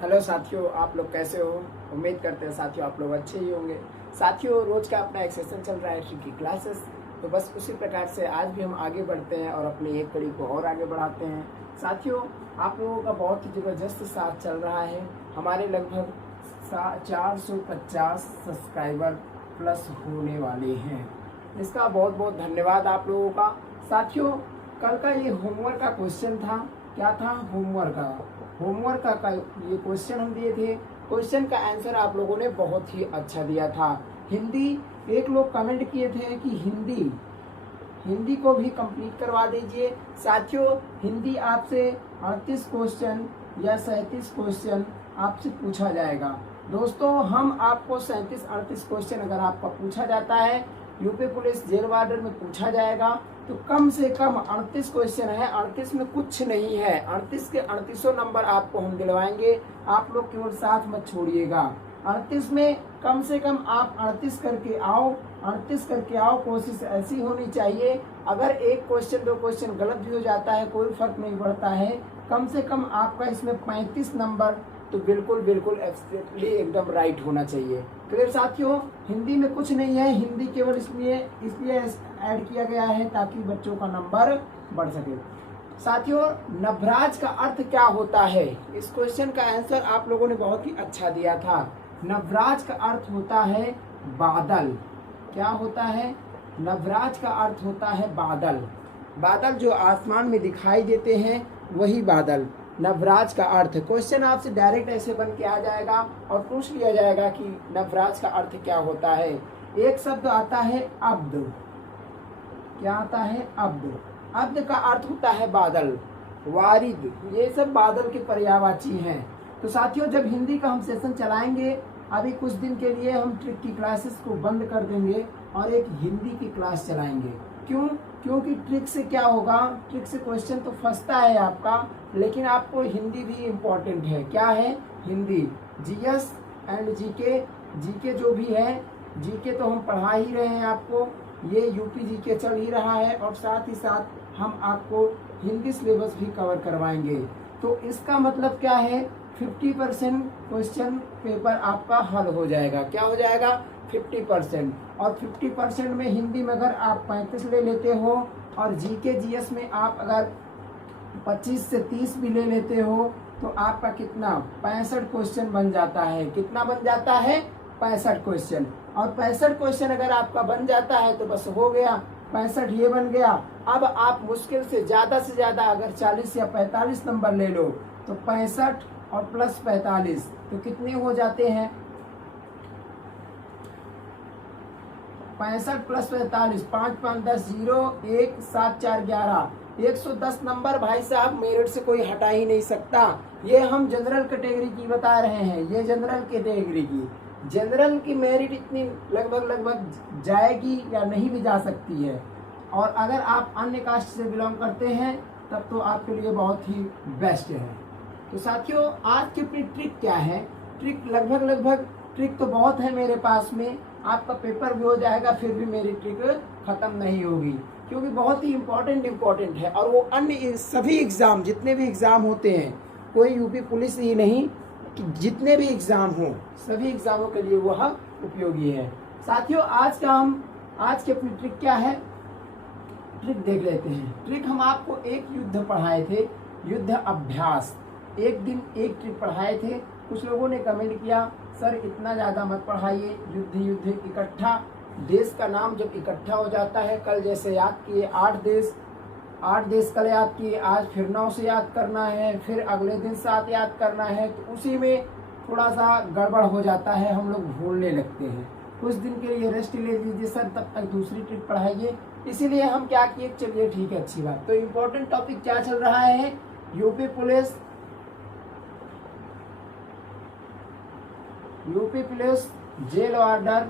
Hello साथियों, आप लोग कैसे हो? उम्मीद करते हैं साथियों आप लोग अच्छे ही होंगे। साथियों, रोज का अपना एक सेशन चल रहा है ट्रिक की क्लासेस, तो बस उसी प्रकार से आज भी हम आगे बढ़ते हैं और अपनी एक कड़ी को और आगे बढ़ाते हैं। साथियों, आप लोगों का बहुत ही ज़बरदस्त साथ चल रहा है। हमारे लगभग 450 सब्सक्राइबर प्लस होने वाले हैं। इसका बहुत बहुत धन्यवाद आप लोगों का। साथियों, कल का ये होमवर्क का क्वेश्चन था। क्या था? होमवर्क का ये क्वेश्चन हम दिए थे। क्वेश्चन का आंसर आप लोगों ने बहुत ही अच्छा दिया था। हिंदी, एक लोग कमेंट किए थे कि हिंदी को भी कंप्लीट करवा दीजिए। साथियों, हिंदी आपसे 38 क्वेश्चन या 37 क्वेश्चन आपसे पूछा जाएगा। दोस्तों, हम आपको 37-38 क्वेश्चन अगर आपका पूछा जाता है, यूपी पुलिस जेल वार्डन में पूछा जाएगा, तो कम से कम 38 क्वेश्चन है। 38 में कुछ नहीं है, 38 के 38 नंबर आपको हम दिलवाएंगे। आप लोग केवल साथ मत छोड़िएगा। 38 में कम से कम आप 38 करके आओ। 38 करके आओ। कोशिश ऐसी होनी चाहिए, अगर एक क्वेश्चन 2 क्वेश्चन गलत भी हो जाता है कोई फर्क नहीं पड़ता है। कम से कम आपका इसमें 35 नंबर तो बिल्कुल बिल्कुल एब्सोल्युटली एकदम राइट होना चाहिए। क्लियर साथियों? हिंदी में कुछ नहीं है। हिंदी केवल इसलिए ऐड किया गया है ताकि बच्चों का नंबर बढ़ सके। साथियों, नवराज का अर्थ क्या होता है? इस क्वेश्चन का आंसर आप लोगों ने बहुत ही अच्छा दिया था। नवराज का अर्थ होता है बादल। क्या होता है? नवराज का अर्थ होता है बादल। बादल जो आसमान में दिखाई देते हैं वही बादल नवराज का अर्थ। क्वेश्चन आपसे डायरेक्ट ऐसे बन के आ जाएगा और पूछ लिया जाएगा कि नवराज का अर्थ क्या होता है। एक शब्द आता है अब्द। क्या आता है? अब्द। अब्द का अर्थ होता है बादल, वारिद, ये सब बादल के पर्यायवाची हैं। तो साथियों, जब हिंदी का हम सेशन चलाएंगे, अभी कुछ दिन के लिए हम ट्रिक की क्लासेस को बंद कर देंगे और एक हिंदी की क्लास चलाएंगे। क्यों? क्योंकि ट्रिक से क्या होगा, ट्रिक से क्वेश्चन तो फंसता है आपका, लेकिन आपको हिंदी भी इम्पोर्टेंट है। क्या है? Hindi. GS and GK, GK जो भी है, जीके तो हम पढ़ा ही रहे हैं आपको, ये यूपी जीके चल ही रहा है, और साथ ही साथ हम आपको हिंदी सिलेबस भी कवर करवाएंगे। तो इसका मतलब क्या है? 50% क्वेश्चन पेपर आपका हल हो जाएगा। क्या हो जाएगा? 50%। और 50% में हिंदी में अगर आप 35 ले लेते हो और जीके जीएस में आप अगर 25 से 30 भी ले लेते हो, तो आपका कितना? 65 क्वेश्चन बन जाता है। कितना बन जाता है? 65 क्वेश्चन। और 65 क्वेश्चन अगर आपका बन जाता है तो बस हो गया, 65 ये बन गया। अब आप मुश्किल से ज़्यादा अगर 40 या 45 नंबर ले लो, तो 65 और प्लस 45 तो कितने हो जाते हैं? 65 प्लस 45, 5 5 10, 0 1 7 4 11, 110 नंबर भाई साहब मेरिट से कोई हटा ही नहीं सकता। ये हम जनरल कैटेगरी की बता रहे हैं, ये जनरल कैटेगरी की। जनरल की मेरिट इतनी लगभग जाएगी या नहीं भी जा सकती है। और अगर आप अन्य कास्ट से बिलोंग करते हैं तब तो आपके लिए बहुत ही बेस्ट है। तो साथियों, आज की अपनी ट्रिक क्या है? ट्रिक लगभग ट्रिक तो बहुत है मेरे पास में। आपका पेपर भी हो जाएगा फिर भी मेरी ट्रिक खत्म नहीं होगी, क्योंकि बहुत ही इम्पोर्टेंट है। और वो अन्य सभी एग्जाम, जितने भी एग्जाम होते हैं, कोई यूपी पुलिस ही नहीं, कि जितने भी एग्जाम हो सभी एग्जामों के लिए वह उपयोगी है। साथियों, आज की अपनी ट्रिक क्या है? ट्रिक देख लेते हैं। ट्रिक हम आपको एक युद्ध पढ़ाए थे, युद्ध अभ्यास। एक दिन एक ट्रिक पढ़ाए थे। कुछ लोगों ने कमेंट किया, सर इतना ज़्यादा मत पढ़ाइए, युद्ध इकट्ठा। देश का नाम जब इकट्ठा हो जाता है, कल जैसे याद किए 8 देश कल याद किए, आज फिर 9 से याद करना है, फिर अगले दिन 7 याद करना है, तो उसी में थोड़ा सा गड़बड़ हो जाता है, हम लोग भूलने लगते हैं। कुछ दिन के लिए रेस्ट ले लीजिए सर, तब तक दूसरी ट्रिक पढ़ाइए। इसीलिए हम क्या किए, चलिए ठीक है, अच्छी बात। तो इम्पोर्टेंट टॉपिक क्या चल रहा है? UP police jail warder,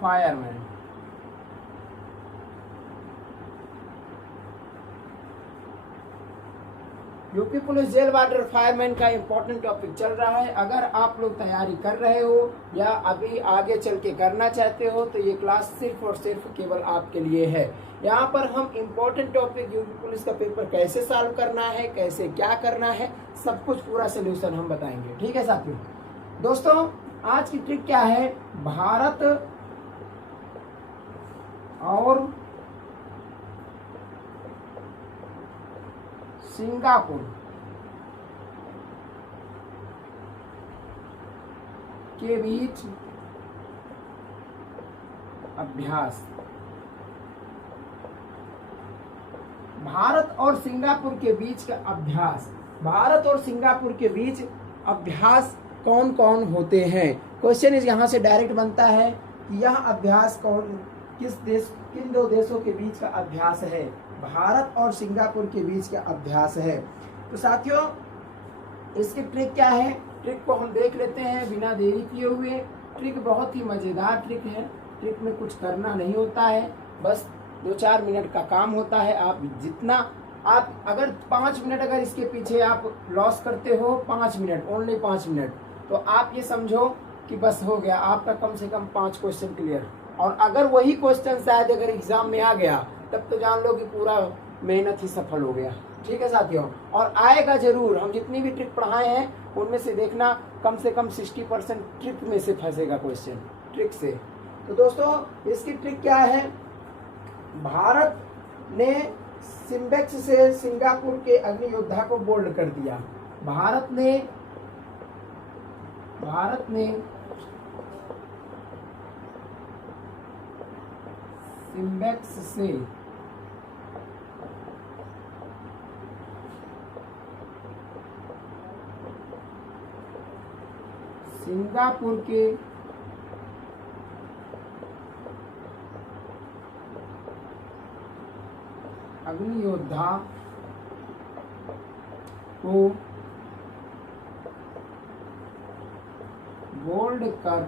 fireman. UP police jail warder fireman का इम्पोर्टेंट टॉपिक चल रहा है। अगर आप लोग तैयारी कर रहे हो या अभी आगे चल के करना चाहते हो तो ये क्लास सिर्फ और सिर्फ केवल आपके लिए है। यहाँ पर हम इम्पोर्टेंट टॉपिक यूपी पुलिस का पेपर कैसे सॉल्व करना है, कैसे क्या करना है, सब कुछ पूरा सोल्यूशन हम बताएंगे। ठीक है साथियों। दोस्तों आज की ट्रिक क्या है, भारत और सिंगापुर के बीच अभ्यास। भारत और सिंगापुर के बीच का अभ्यास। भारत और सिंगापुर के बीच अभ्यास कौन कौन होते हैं। क्वेश्चन इस यहाँ से डायरेक्ट बनता है कि यह अभ्यास किन दो देशों के बीच का अभ्यास है। भारत और सिंगापुर के बीच का अभ्यास है। तो साथियों इसकी ट्रिक क्या है, ट्रिक को हम देख लेते हैं बिना देरी किए हुए। ट्रिक बहुत ही मजेदार ट्रिक है। ट्रिक में कुछ करना नहीं होता है, बस 2-4 मिनट का काम होता है। आप अगर 5 मिनट अगर इसके पीछे आप लॉस करते हो, 5 मिनट, ओनली 5 मिनट, तो आप ये समझो कि बस हो गया आपका कम से कम 5 क्वेश्चन क्लियर। और अगर वही क्वेश्चन शायद अगर एग्जाम में आ गया तब तो जान लो कि पूरा मेहनत ही सफल हो गया। ठीक है साथियों, और आएगा जरूर। हम जितनी भी ट्रिक पढ़ाए हैं उनमें से देखना कम से कम 60% ट्रिक में से फंसेगा क्वेश्चन, ट्रिक से। तो दोस्तों इसकी ट्रिक क्या है, भारत ने सिम्बेक्स से सिंगापुर के अग्नि योद्धा को बोल्ड कर दिया। भारत ने सिम्बेक्स से सिंगापुर के अग्नि योद्धा को बोल्ड कर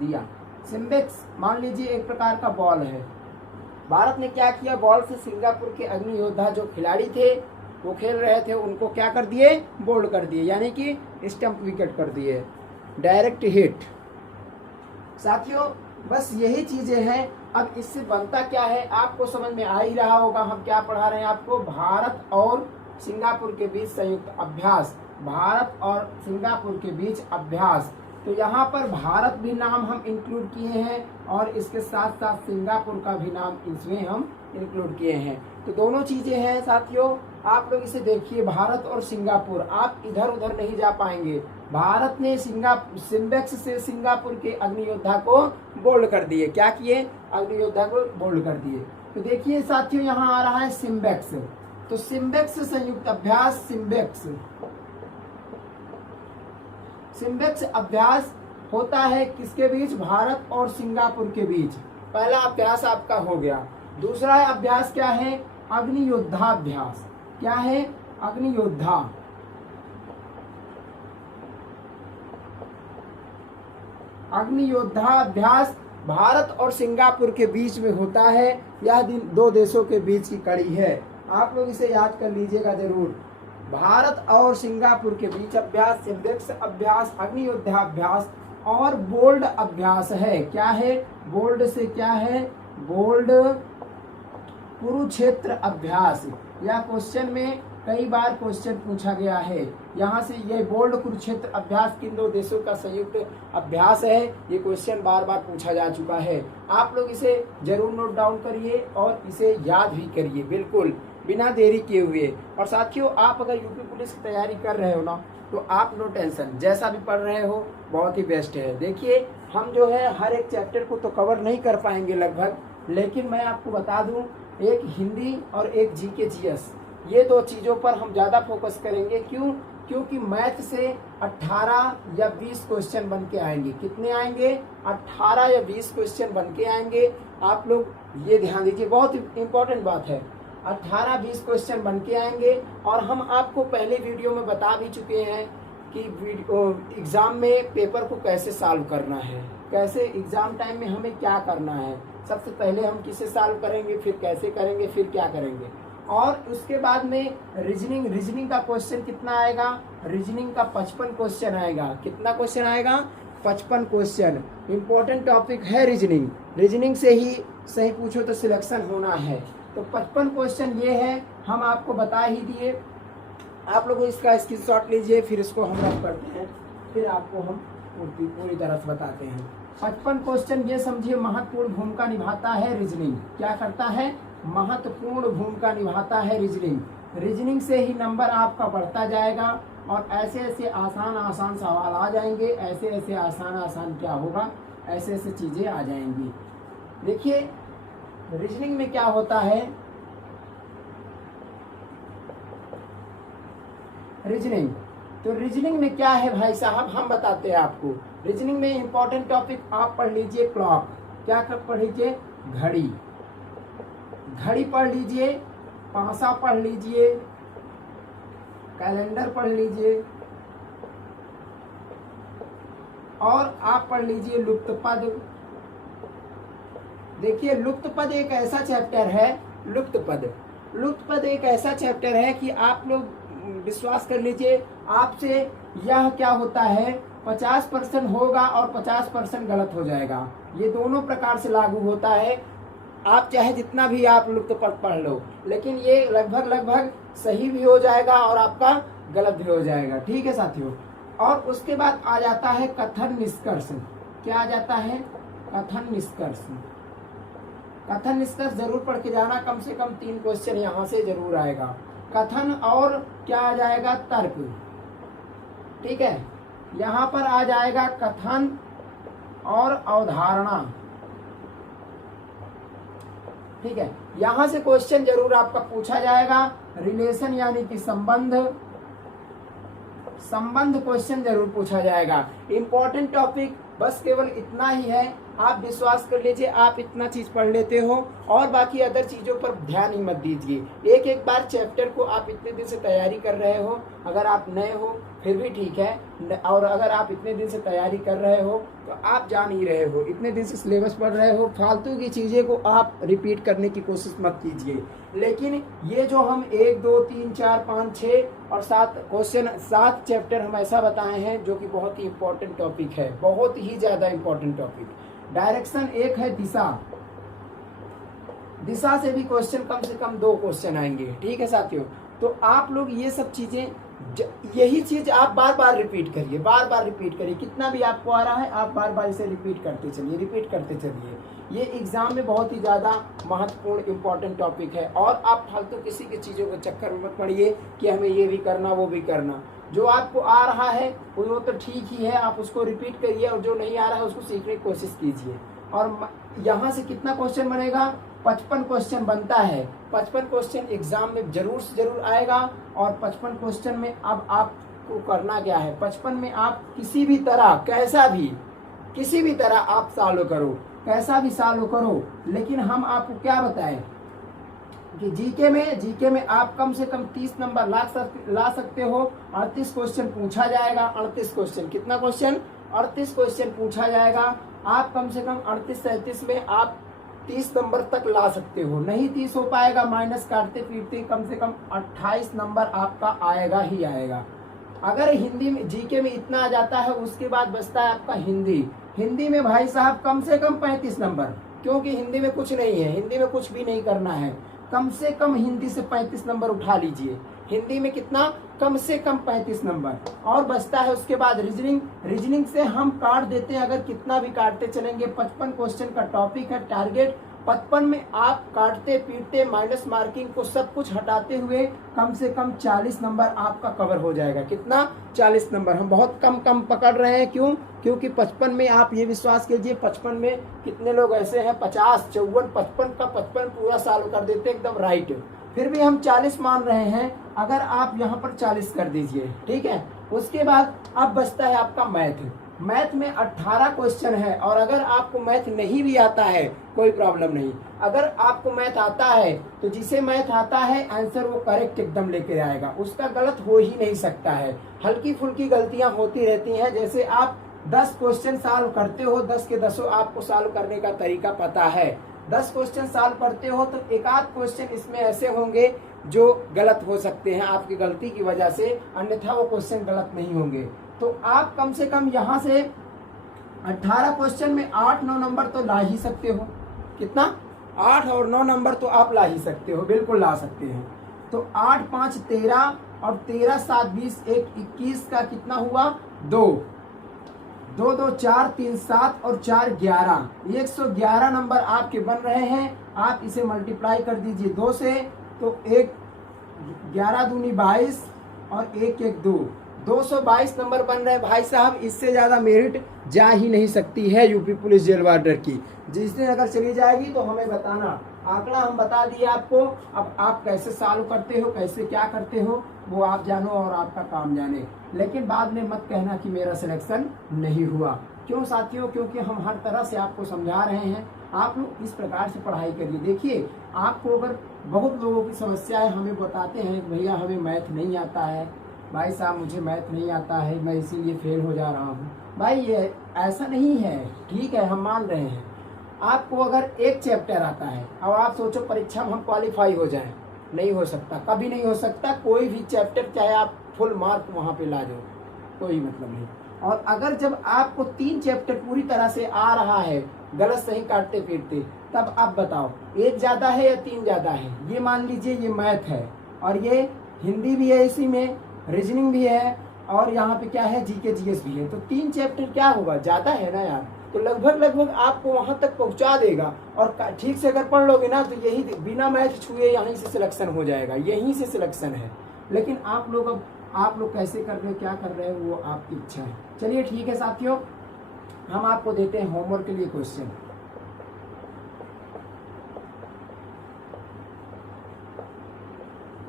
दिया। सिम्बेक्स मान लीजिए एक प्रकार का बॉल है। भारत ने क्या किया, बॉल से सिंगापुर के अग्नि योद्धा जो खिलाड़ी थे वो खेल रहे थे उनको क्या कर दिए, बोल्ड कर दिए, यानी कि स्टंप विकेट कर दिए, डायरेक्ट हिट। साथियों बस यही चीजें हैं। अब इससे बनता क्या है आपको समझ में आ ही रहा होगा हम क्या पढ़ा रहे हैं आपको। भारत और सिंगापुर के बीच संयुक्त अभ्यास, भारत और सिंगापुर के बीच अभ्यास। तो यहाँ पर भारत भी नाम हम इंक्लूड किए हैं और इसके साथ साथ सिंगापुर का भी नाम इसमें हम इंक्लूड किए हैं। तो दोनों चीजें हैं साथियों। आप लोग इसे देखिए, भारत और सिंगापुर, आप इधर उधर नहीं जा पाएंगे। भारत ने सिम्बेक्स से सिंगापुर के अग्नि योद्धा को बोल्ड कर दिए। क्या किए, अग्नि योद्धा को बोल्ड कर दिए। तो देखिए साथियों यहाँ आ रहा है सिम्बेक्स। तो सिम्बेक्स संयुक्त अभ्यास, सिम्बेक्स अभ्यास होता है किसके बीच, भारत और सिंगापुर के बीच। पहला अभ्यास आपका हो गया। दूसरा अभ्यास क्या है, अग्नि योद्धा अभ्यास। क्या है, अग्नि योद्धा। अग्नि योद्धा अभ्यास भारत और सिंगापुर के बीच में होता है। यह दो देशों के बीच की कड़ी है। आप लोग इसे याद कर लीजिएगा जरूर। भारत और सिंगापुर के बीच अभ्यास सिम्बेक्स अभ्यास, अग्नि योद्धा अभ्यास और बोल्ड अभ्यास है। क्या है, बोल्ड से क्या है, बोल्ड कुरुक्षेत्र अभ्यास। यह क्वेश्चन में कई बार क्वेश्चन पूछा गया है। यहाँ से ये बोल्ड कुरुक्षेत्र अभ्यास किन दो देशों का संयुक्त अभ्यास है, ये क्वेश्चन बार बार पूछा जा चुका है। आप लोग इसे जरूर नोट डाउन करिए और इसे याद भी करिए बिल्कुल बिना देरी किए हुए। और साथियों आप अगर यूपी पुलिस की तैयारी कर रहे हो ना तो आप नो टेंशन, जैसा भी पढ़ रहे हो बहुत ही बेस्ट है। देखिए हम जो है हर एक चैप्टर को तो कवर नहीं कर पाएंगे लगभग, लेकिन मैं आपको बता दूं एक हिंदी और एक जीके जीएस, ये दो चीज़ों पर हम ज़्यादा फोकस करेंगे। क्यों, क्योंकि मैथ से 18 या 20 क्वेश्चन बन के आएंगे। कितने आएंगे, 18 या 20 क्वेश्चन बन के आएंगे। आप लोग ये ध्यान दीजिए, बहुत इंपॉर्टेंट बात है। 18-20 क्वेश्चन बन के आएंगे और हम आपको पहले वीडियो में बता भी चुके हैं कि एग्ज़ाम में पेपर को कैसे सॉल्व करना है, कैसे एग्ज़ाम टाइम में हमें क्या करना है। सबसे पहले हम किसे सॉल्व करेंगे, फिर कैसे करेंगे, फिर क्या करेंगे। और उसके बाद में रीजनिंग का क्वेश्चन कितना आएगा, रीजनिंग का 55 क्वेश्चन आएगा। कितना क्वेश्चन आएगा, 55 क्वेश्चन। इंपॉर्टेंट टॉपिक है रीजनिंग से ही सही पूछो तो सिलेक्शन होना है। तो 55 क्वेश्चन ये है, हम आपको बता ही दिए। आप लोग इसका स्क्रीनशॉट लीजिए, फिर इसको हम रब करते हैं, फिर आपको हम पूरी तरह से बताते हैं। 55 क्वेश्चन ये समझिए महत्वपूर्ण भूमिका निभाता है रीजनिंग। क्या करता है, महत्वपूर्ण भूमिका निभाता है रीजनिंग से ही नंबर आपका बढ़ता जाएगा और ऐसे ऐसे आसान सवाल आ जाएंगे, ऐसे ऐसे आसान क्या होगा, ऐसे ऐसे चीजें आ जाएंगी। देखिए रीजनिंग में क्या होता है, रीजनिंग में क्या है भाई साहब, हम बताते हैं आपको। रीजनिंग में इंपॉर्टेंट टॉपिक आप पढ़ लीजिए क्लॉक, क्या पढ़ लीजिए, घड़ी पढ़ लीजिए, पासा पढ़ लीजिए, कैलेंडर पढ़ लीजिए, और आप पढ़ लीजिए लुप्त पद। देखिए लुप्त पद एक ऐसा चैप्टर है, लुप्त पद एक ऐसा चैप्टर है कि आप लोग विश्वास कर लीजिए, आपसे यह क्या होता है 50% होगा और 50% गलत हो जाएगा। ये दोनों प्रकार से लागू होता है। आप चाहे जितना भी आप लुप्त पद पढ़ लो, लेकिन ये लगभग सही भी हो जाएगा और आपका गलत भी हो जाएगा। ठीक है साथियों। और उसके बाद आ जाता है कथन निष्कर्ष। क्या आ जाता है, कथन निष्कर्ष जरूर पढ़ के जाना, कम से कम 3 क्वेश्चन यहाँ से जरूर आएगा। कथन और क्या आ जाएगा, तर्क। ठीक है, यहाँ पर आ जाएगा कथन और अवधारणा। ठीक है, यहाँ से क्वेश्चन जरूर आपका पूछा जाएगा। रिलेशन यानी कि संबंध क्वेश्चन जरूर पूछा जाएगा। इंपॉर्टेंट टॉपिक बस केवल इतना ही है, आप विश्वास कर लीजिए, आप इतना चीज पढ़ लेते हो और बाकी अदर चीजों पर ध्यान ही मत दीजिए। एक बार चैप्टर को आप इतने दिन से तैयारी कर रहे हो, अगर आप नए हो फिर भी ठीक है, और अगर आप इतने दिन से तैयारी कर रहे हो तो आप जान ही रहे हो, इतने दिन से सिलेबस पढ़ रहे हो, फालतू की चीजें को आप रिपीट करने की कोशिश मत कीजिए। लेकिन ये जो हम 1 2 3 4 5 6 और 7 क्वेश्चन, 7 चैप्टर हम ऐसा बताए हैं जो कि बहुत ही इंपॉर्टेंट टॉपिक है, बहुत ही ज्यादा इंपॉर्टेंट टॉपिक। डायरेक्शन एक है दिशा से भी क्वेश्चन कम से कम 2 क्वेश्चन आएंगे। ठीक है साथियों, तो आप लोग ये सब चीजें, यही चीज आप बार बार रिपीट करिए, कितना भी आपको आ रहा है आप बार बार इसे रिपीट करते चलिए। ये एग्जाम में बहुत ही ज्यादा महत्वपूर्ण इंपॉर्टेंट टॉपिक है। और आप फालतू किसी की चीजों के चक्कर में मत पड़िए कि हमें ये भी करना वो भी करना। जो आपको आ रहा है वो तो ठीक ही है, आप उसको रिपीट करिए, और जो नहीं आ रहा है उसको सीखने की कोशिश कीजिए। और यहाँ से कितना क्वेश्चन बनेगा, 55 क्वेश्चन बनता है। 55 क्वेश्चन एग्जाम में जरूर से जरूर आएगा। और 55 क्वेश्चन में अब आपको करना क्या है, 55 में आप किसी भी तरह आप सॉल्व करो, कैसा भी सॉल्व करो। लेकिन हम आपको क्या बताएं कि जीके में आप कम से कम 30 नंबर ला सकते हो। 38 क्वेश्चन पूछा जाएगा, 38 क्वेश्चन, कितना क्वेश्चन, 38 क्वेश्चन पूछा जाएगा। आप कम से कम 38-37 में आप 30 नंबर तक ला सकते हो। नहीं 30 हो पाएगा, माइनस काटते पीटते कम से कम 28 नंबर आपका आएगा ही आएगा। अगर हिंदी में, जीके में इतना आ जाता है, उसके बाद बचता है आपका हिंदी में भाई साहब कम से कम 35 नंबर, क्योंकि हिंदी में कुछ नहीं है, हिंदी में कुछ भी नहीं करना है। कम से कम हिंदी से 35 नंबर उठा लीजिए। हिंदी में कितना, कम से कम 35 नंबर। और बचता है उसके बाद रीजनिंग से हम काट देते हैं, अगर कितना भी काटते चलेंगे। 55 क्वेश्चन का टॉपिक है टारगेट। 55 में आप काटते पीटते माइनस मार्किंग को सब कुछ हटाते हुए कम से कम 40 नंबर आपका कवर हो जाएगा। कितना, 40 नंबर। हम बहुत कम पकड़ रहे हैं, क्यों, क्योंकि 55 में आप ये विश्वास कीजिए, 55 में कितने लोग ऐसे हैं, 50 54 55 का 55 पूरा सॉल्व कर देते एकदम राइट। फिर भी हम 40 मान रहे हैं, अगर आप यहाँ पर 40 कर दीजिए। ठीक है, उसके बाद अब बचता है आपका मैथ में 18 क्वेश्चन है। और अगर आपको मैथ नहीं भी आता है कोई प्रॉब्लम नहीं, अगर आपको मैथ आता है तो जिसे मैथ आता है आंसर वो करेक्ट एकदम लेके आएगा, उसका गलत हो ही नहीं सकता है। हल्की फुल्की गलतियां होती रहती हैं, जैसे आप 10 क्वेश्चन सॉल्व करते हो, 10 के 10 आपको सॉल्व करने का तरीका पता है। 10 क्वेश्चन सॉल्व करते हो तो एक आध क्वेश्चन इसमें ऐसे होंगे जो गलत हो सकते हैं आपकी गलती की वजह से, अन्यथा वो क्वेश्चन गलत नहीं होंगे। तो आप कम से कम यहाँ से 18 क्वेश्चन में 8-9 नंबर तो ला ही सकते हो। कितना? 8 और 9 नंबर तो आप ला ही सकते हो, बिल्कुल ला सकते हैं। तो 8 5 13 और 13 7 20 1 21 का कितना हुआ? 2 2 2 4 3 7 और 4 11, 111 नंबर आपके बन रहे हैं। आप इसे मल्टीप्लाई कर दीजिए 2 से, तो 1 11 दूनी 22 और 1 1 2, 222 नंबर बन रहे हैं भाई साहब। इससे ज़्यादा मेरिट जा ही नहीं सकती है यूपी पुलिस जेल वार्डर की। जिस दिन अगर चली जाएगी तो हमें बताना। आंकड़ा हम बता दिए आपको, अब आप कैसे सॉल्व करते हो, कैसे क्या करते हो, वो आप जानो और आपका काम जाने। लेकिन बाद में मत कहना कि मेरा सिलेक्शन नहीं हुआ। क्यों साथियों? क्योंकि हम हर तरह से आपको समझा रहे हैं। आप लोग इस प्रकार से पढ़ाई करिए। देखिए, आपको अगर बहुत लोगों की समस्याएं हमें बताते हैं, भैया हमें मैथ नहीं आता है, भाई साहब मुझे मैथ नहीं आता है, मैं इसीलिए फेल हो जा रहा हूँ। भाई ये ऐसा नहीं है, ठीक है, हम मान रहे हैं। आपको अगर एक चैप्टर आता है, अब आप सोचो परीक्षा में हम क्वालिफाई हो जाएं, नहीं हो सकता, कभी नहीं हो सकता। कोई भी चैप्टर चाहे आप फुल मार्क वहाँ पे ला दो, कोई मतलब नहीं। और अगर जब आपको 3 चैप्टर पूरी तरह से आ रहा है, गलत सही काटते फिरते, तब आप बताओ 1 ज़्यादा है या 3 ज़्यादा है? ये मान लीजिए ये मैथ है और ये हिंदी भी है, इसी में रीजनिंग भी है और यहाँ पे क्या है, जीके जीएस भी है। तो 3 चैप्टर क्या होगा? ज़्यादा है ना यार। तो लगभग आपको वहाँ तक पहुँचा देगा। और ठीक से अगर पढ़ लोगे ना तो यही बिना मैथ छुए यहीं से सिलेक्शन हो जाएगा, यहीं से सिलेक्शन है। लेकिन आप लोग कैसे कर रहे हो, क्या कर रहे हो, वो आपकी इच्छा है। चलिए ठीक है साथियों, हम आपको देते हैं होमवर्क के लिए क्वेश्चन।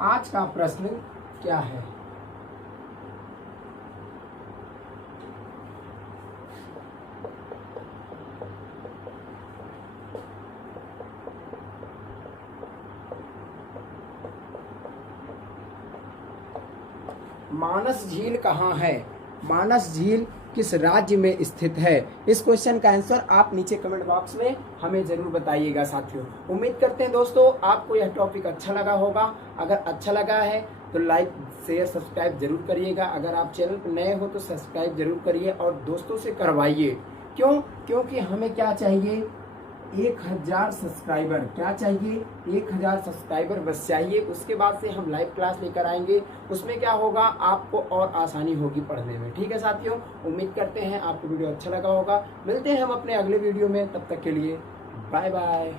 आज का प्रश्न क्या है? मानस झील कहाँ है? मानस झील किस राज्य में स्थित है? इस क्वेश्चन का आंसर आप नीचे कमेंट बॉक्स में हमें जरूर बताइएगा साथियों। उम्मीद करते हैं दोस्तों आपको यह टॉपिक अच्छा लगा होगा। अगर अच्छा लगा है तो लाइक शेयर सब्सक्राइब जरूर करिएगा। अगर आप चैनल पर नए हो तो सब्सक्राइब जरूर करिए और दोस्तों से करवाइए। क्यों? क्योंकि हमें क्या चाहिए? 1000 सब्सक्राइबर। क्या चाहिए? 1000 सब्सक्राइबर बस चाहिए। उसके बाद से हम लाइव क्लास लेकर आएंगे। उसमें क्या होगा, आपको और आसानी होगी पढ़ने में। ठीक है साथियों, उम्मीद करते हैं आपको वीडियो अच्छा लगा होगा। मिलते हैं हम अपने अगले वीडियो में, तब तक के लिए बाय बाय।